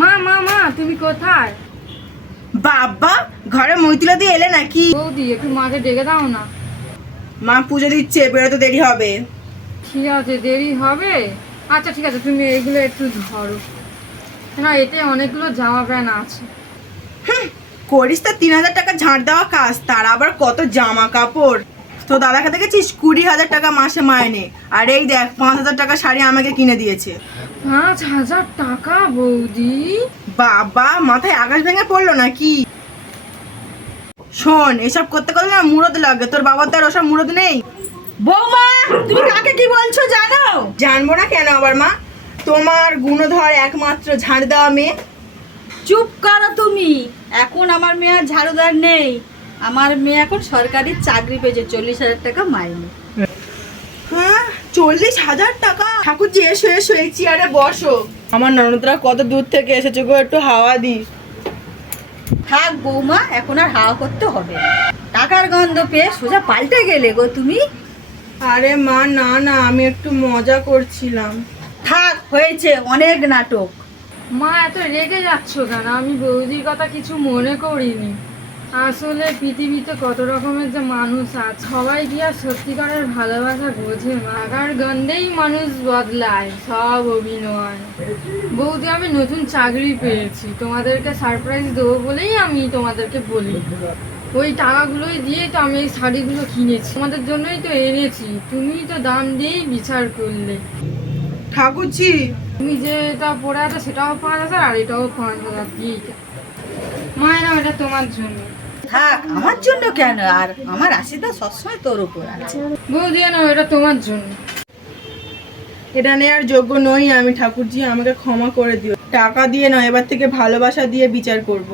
মা মা মা তুমি কোথায়? বাবা ঘরে মৈতুলা দিয়ে এলে নাকি? বৌদি একটু মাকে ডেকে দাও না। মা পুজো দিচ্ছে, বেরোতে দেরি হবে। ঠিক আছে, দেরি হবে। আচ্ছা ঠিক আছে, তুমি এগুলো একটু ধরো না, এতে অনেকগুলো জামা প্যান্ট আছে। করিস তা 3,000 টাকা ঝাড় দেওয়া কাজ, তার আবার কত জামা কাপড়। তো দাদাকে দেখেছিস 20,000 টাকা মাসে মাইনে, আর এই দেখ 5,000 টাকা শাড়ি আমাকে কিনে দিয়েছে। 5,000 টাকা বৌদি? বাবা মাথায় আকাশ ভেঙে পড়লো নাকি? শোন, এসব করতে করতে না মুরদ লাগে। তোর বাবার তো আর ওসব মুরদ নেই। বৌমা, তুমি কাকে কি বলছো জানো? জানবো না কেন আবার মা? তোমার গুণধর একমাত্র ঝাড় দেওয়া মেয়ে। চুপ করো তুমি। এখন আমার মেয়ে আর ঝাড়ুদার নেই। আমার মেয়ে এখন সরকারি চাকরি পেয়েছে, 40,000 টাকা মাইনে। হ্যাঁ 40,000 টাকা? ঠাকুরজি এসো এসো, এই চেয়ারে বসো। আমার ননদরা কত দূর থেকে এসেছে গো, একটু হাওয়া দি। থাক বৌমা, এখন আর হাওয়া করতে হবে না। টাকার গন্ধ পেয়ে সোজা পাল্টে গেলে গো তুমি। আরে মা না না, আমি একটু মজা করছিলাম। থাক, হয়েছে অনেক নাটক। মা এত রেগে যাচ্ছ কেন? আমি বৌদির কথা কিছু মনে করিনি। আসলে পৃথিবীতে কত রকমের যে মানুষ আছে, সবাই কি আর সত্যিকারের ভালোবাসা বোঝে? মাগার গন্ধেই মানুষ বদলায়, সব অভিনয়। বৌদি আমি নতুন চাকরি পেয়েছি, তোমাদেরকে সারপ্রাইজ দেবো বলেই আমি তোমাদেরকে বলি। ওই টাকাগুলোই দিয়ে তো আমি এই শাড়িগুলো কিনেছি, তোমাদের জন্যই তো এনেছি। তুমি তো দাম দিয়েই বিচার করলে। ঠাকুরজি তুমি যেটা পরে আছো সেটাও 5,000 আর এটাও 5,000 দিয়ে। মায়েরা এটা তোমার জন্য। থাক, আমার জন্য কেন? আর আমার আশীর্বাদ সবসময় তোর উপর আছে। বৌদি না, এটা তোমার জন্য। এটা নেওয়ার যোগ্য নই আমি, ঠাকুরজি আমাকে ক্ষমা করে দিও। টাকা দিয়ে নয়, এবার থেকে ভালোবাসা দিয়ে বিচার করব।